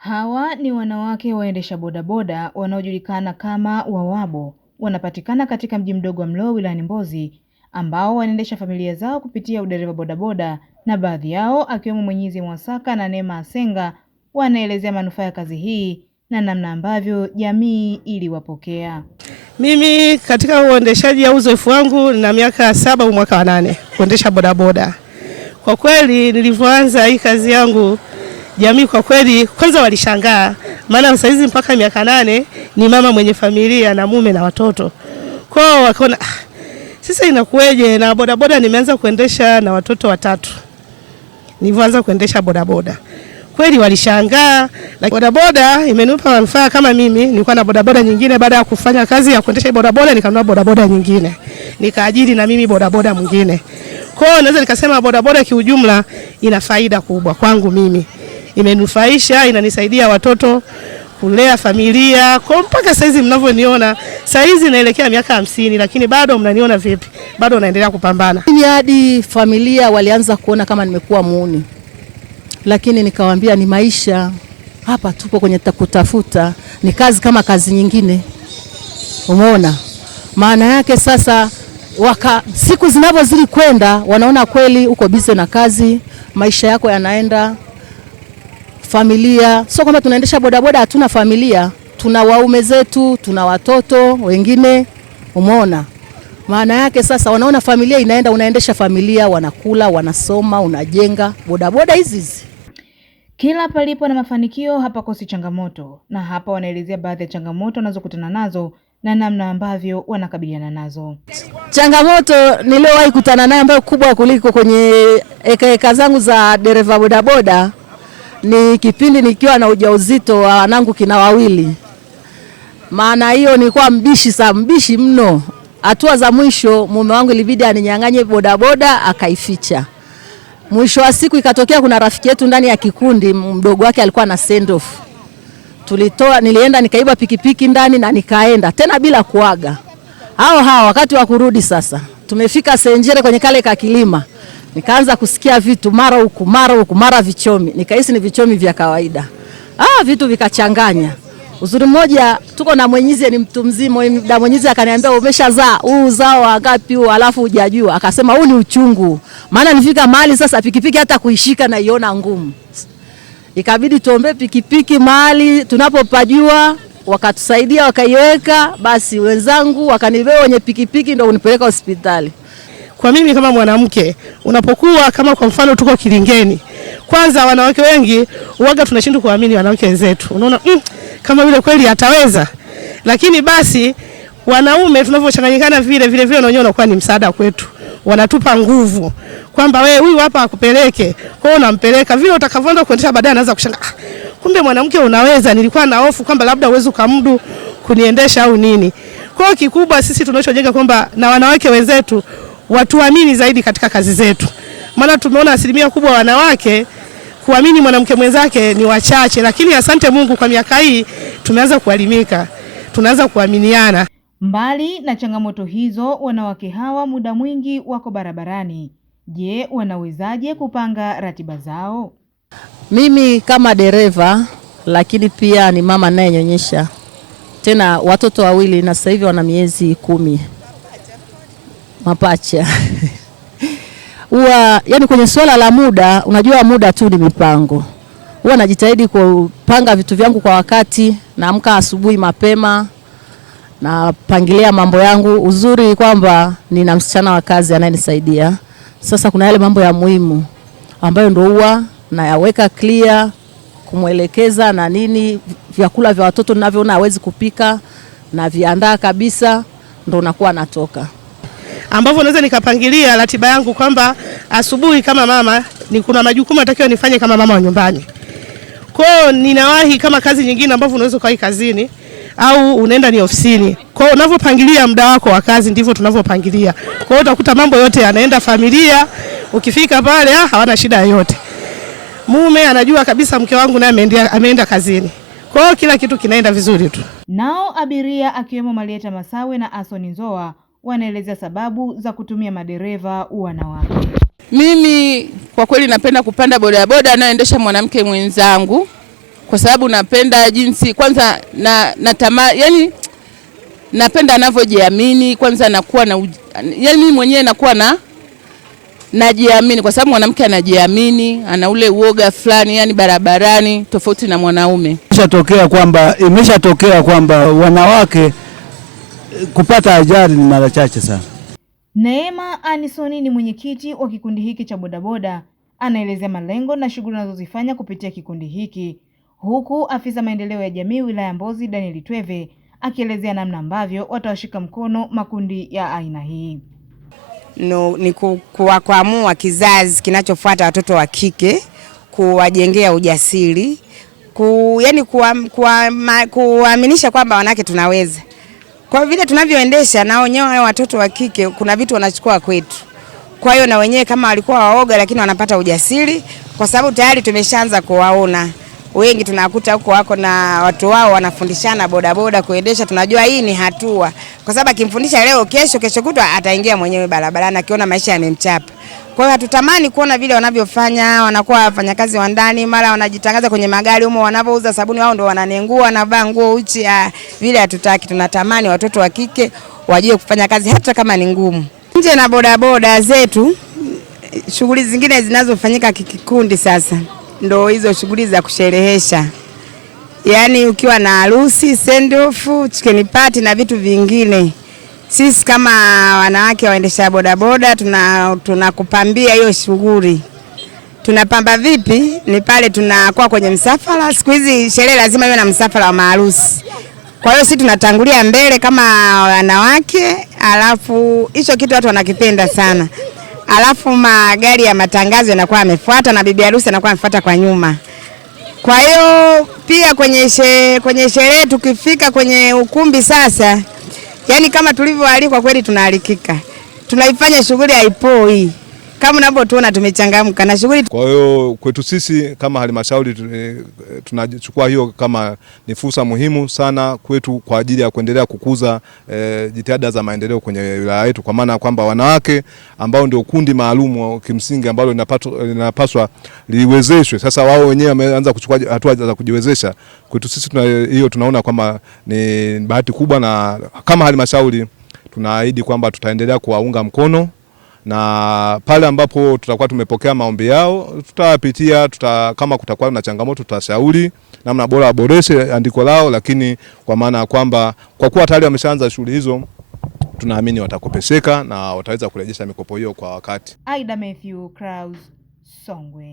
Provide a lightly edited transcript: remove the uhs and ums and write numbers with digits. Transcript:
Hawa ni wanawake waendesha bodaboda wanaojulikana kama Wawabo. Wanapatikana katika mji mdogo wa Mlowo wilayani Mbozi, ambao wanaendesha familia zao kupitia udereva bodaboda, na baadhi yao akiwemo Mwenyizi Mwasaka na Neema Asenga wanaelezea manufaa ya kazi hii na namna ambavyo jamii iliwapokea. Mimi katika uendeshaji ya uzoefu wangu na miaka 7 mwaka wa 8 kuendesha bodaboda. Kwa kweli nilivyoanza hii kazi yangu, jamii kwa kweli kwanza walishangaa, maana sasa hizi mpaka miaka 8 ni mama mwenye familia na mume na watoto. Kwao wakaona sasa inakueje, na bodaboda nimeanza kuendesha na watoto 3. Nilivyoanza kuendesha bodaboda kweli walishangaa, lakini bodaboda imenipa manufaa. Kama mimi nilikuwa na bodaboda nyingine, baada ya kufanya kazi ya kuendesha bodaboda nikanunua bodaboda nyingine, nikaajiri na mimi bodaboda mwingine. Kwa hiyo naweza nikasema bodaboda kiujumla ina faida kubwa kwangu mimi. Imenufaisha, inanisaidia watoto, kulea familia. Kwa mpaka saizi mnavyoniona, saizi naelekea miaka 50, lakini bado mnaniona vipi? Bado naendelea kupambana. Mimi hadi familia walianza kuona kama nimekuwa muuni. Lakini nikawaambia ni maisha, hapa tupo kwenye kutafuta, ni kazi kama kazi nyingine. Umeona? Maana yake sasa siku zinavyozidi kwenda wanaona kweli uko busy na kazi, maisha yako yanaenda, familia. Sio kwamba tunaendesha bodaboda hatuna familia, tuna waume zetu, tuna watoto wengine. Umeona? Maana yake sasa wanaona familia inaenda, unaendesha familia, wanakula, wanasoma, unajenga. Bodaboda hizi kila palipo na mafanikio hapakosi changamoto, na hapa wanaelezea baadhi ya changamoto wanazokutana nazo na namna ambavyo wanakabiliana nazo. Changamoto niliyowahi kutana nayo ambayo kubwa kuliko kwenye eka zangu za dereva bodaboda ni kipindi nikiwa na ujauzito wa wanangu kina wawili. Maana hiyo nilikuwa mbishi mno. Hatua za mwisho mume wangu ilibidi aninyang'anye bodaboda akaificha. Mwisho wa siku ikatokea kuna rafiki yetu ndani ya kikundi, mdogo wake alikuwa na send off. Nilienda nikaiba pikipiki ndani na nikaenda tena bila kuaga. Hao wakati wa kurudi sasa, tumefika Senjere kwenye kale ka kilima. Nikaanza kusikia vitu mara huku mara vichomi. Nikahisi ni vichomi vya kawaida. Vitu vikachanganya. Uzuri mmoja tuko na Mwenyizi, ni mtu mzima, Mwenyizi akaniambia umeshazaa, uzao wangapi huu alafu hujajua? Akasema huu ni uchungu. Maana nifika mahali sasa pikipiki hata kuishika na iona ngumu. Ikabidi tuombe pikipiki mahali tunapopajua, wakatusaidia wakaiweka, basi wenzangu wakanibeba wenye pikipiki ndio unipeleka hospitali. Kwa mimi kama mwanamke, unapokuwa kama kwa mfano tuko Kilingeni, kwanza wanawake wengi huaga tunashindwa kuamini wanawake wenzetu. Unaona kama vile kweli ataweza. Lakini basi wanaume tunavyochanganyikana vile wanaonyona unakuwa ni msaada kwetu. Wanatupa nguvu kwamba wewe huyu hapa akupeleke. Kwa hiyo unampeleka vile utakavyoenda kuendesha, baadaye anaanza kushangaa, kumbe mwanamke unaweza, nilikuwa na hofu kwamba labda uwezo kumudu kuniendesha au nini. Kwa hiyo kikubwa sisi tunachojenga kwamba na wanawake wenzetu watuamini zaidi katika kazi zetu. Maana tumeona asilimia kubwa wanawake kuamini mwanamke mwenzake ni wachache, lakini asante Mungu kwa miaka hii tumeanza kuelimika, tunaanza kuaminiana. Mbali na changamoto hizo, wanawake hawa muda mwingi wako barabarani. Je, wanawezaje kupanga ratiba zao? Mimi kama dereva, lakini pia ni mama anayenyonyesha. Tena watoto 2 na sasa hivi wana miezi 10. Mapacha. Yani kwenye swala la muda, unajua muda tu ni mipango. Huwa najitahidi kupanga vitu vyangu kwa wakati, naamka asubuhi mapema, na pangilia mambo yangu. Uzuri kwamba nina msichana wa kazi anayenisaidia. Sasa kuna yale mambo ya muhimu ambayo ndio huwa nayaweka clear, kumuelekeza na nini, vyakula vya watoto ninavyoona hawezi kupika na viandaa kabisa, ndio nakuwa natoka. Ambavyo naweza nikapangilia ratiba yangu kwamba asubuhi kama mama kuna majukumu natakiwa nifanye kama mama wa nyumbani. Kwa hiyo ninawahi kama kazi nyingine ambavyo unaweza kuwahi kazini au unaenda ni ofisini. Kwa hiyo unavyopangilia muda wako wa kazi ndivyo tunavyopangilia. Kwa hiyo utakuta mambo yote yanaenda familia, ukifika pale hawana shida yoyote. Mume anajua kabisa mke wangu naye ameenda kazini. Kwa hiyo kila kitu kinaenda vizuri tu. Nao abiria akiwemo Marieta Masawe na Asoni Nzoa wanaeleza sababu za kutumia madereva wanawake. Mimi kwa kweli napenda kupanda bodaboda anayoendesha mwanamke mwenzangu kwa sababu napenda jinsi kwanza yani napenda anavyojiamini kwanza, nakuwa na yani mimi mwenyewe nakuwa najiamini, kwa sababu mwanamke anajiamini, ana ule uoga fulani yani barabarani, tofauti na mwanaume. Imeshatokea kwamba wanawake kupata ajali ni mara chache sana. Neema Anisoni ni mwenyekiti wa kikundi hiki cha bodaboda, anaelezea malengo na shughuli anazozifanya kupitia kikundi hiki, huku afisa maendeleo ya jamii wilaya Mbozi Daniel Tweve akielezea namna ambavyo watawashika mkono makundi ya aina hii. Ni kuamua kizazi kinachofuata, watoto wa kike, kuwajengea ujasiri, yani kuaminisha kwamba wanawake tunaweza. Kwa vile tunavyoendesha na wenyewe watoto wa kike kuna vitu wanachukua kwetu. Kwa hiyo na wenyewe kama walikuwa waoga lakini wanapata ujasiri, kwa sababu tayari tumeshaanza kuwaona. Wengi tunakuta huko wako na watu wao wanafundishana bodaboda kuendesha, tunajua hii ni hatua. Kwa sababu akimfundisha leo, kesho kutwa ataingia mwenyewe barabarani akiona maisha yamemchapa. Kwa hiyo hatutamani kuona vile wanavyofanya, wanakuwa wafanyakazi wa ndani, mara wanajitangaza kwenye magari humo wanapouza sabuni wao ndio wananengua, wanavaa nguo uchi, vile hatutaki. Tunatamani watoto wa kike wajue kufanya kazi hata kama ni ngumu. Nje na bodaboda zetu, shughuli zingine zinazofanyika kikundi sasa ndo hizo shughuli za kusherehesha. Yaani ukiwa na harusi, send off, chicken party na vitu vingine. Sisi kama wanawake waendesha bodaboda tunakupambia hiyo shughuli. Tunapamba vipi? Ni pale tunakuwa kwenye msafara. Siku hizi sherehe lazima iwe na msafara wa maharusi. Kwa hiyo sisi tunatangulia mbele kama wanawake, alafu hicho kitu watu wanakipenda sana. Alafu magari ya matangazo yanakuwa yamefuata na bibi harusi anakuwa amefuata kwa nyuma. Kwa hiyo pia kwenye sherehe tukifika kwenye ukumbi sasa, yani kama tulivyoalikwa kweli tunaalikika. Tunaifanya shughuli haipoi. Kama unavyotuona tumechangamka na shughuli. Kwa hiyo kwetu sisi kama halmashauri tunachukua hiyo kama ni fursa muhimu sana kwetu kwa ajili ya kuendelea kukuza jitihada za maendeleo kwenye wilaya yetu, kwa maana kwamba wanawake ambao ndio kundi maalum kimsingi ambalo linapaswa liwezeshwe. Sasa wao wenyewe wameanza kuchukua hatua za kujiwezesha. Kwetu sisi hiyo tunaona kwamba ni bahati kubwa, na kama halmashauri tunaahidi kwamba tutaendelea kuwaunga mkono, na pale ambapo tutakuwa tumepokea maombi yao tutapitia, kama kutakuwa na changamoto tutashauri namna bora waboreshe andiko lao, lakini kwa maana kwamba kwa kuwa tayari wameshaanza shughuli hizo tunaamini watakopesheka na wataweza kurejesha mikopo hiyo kwa wakati. Aida Matthew, Kraus, Songwe.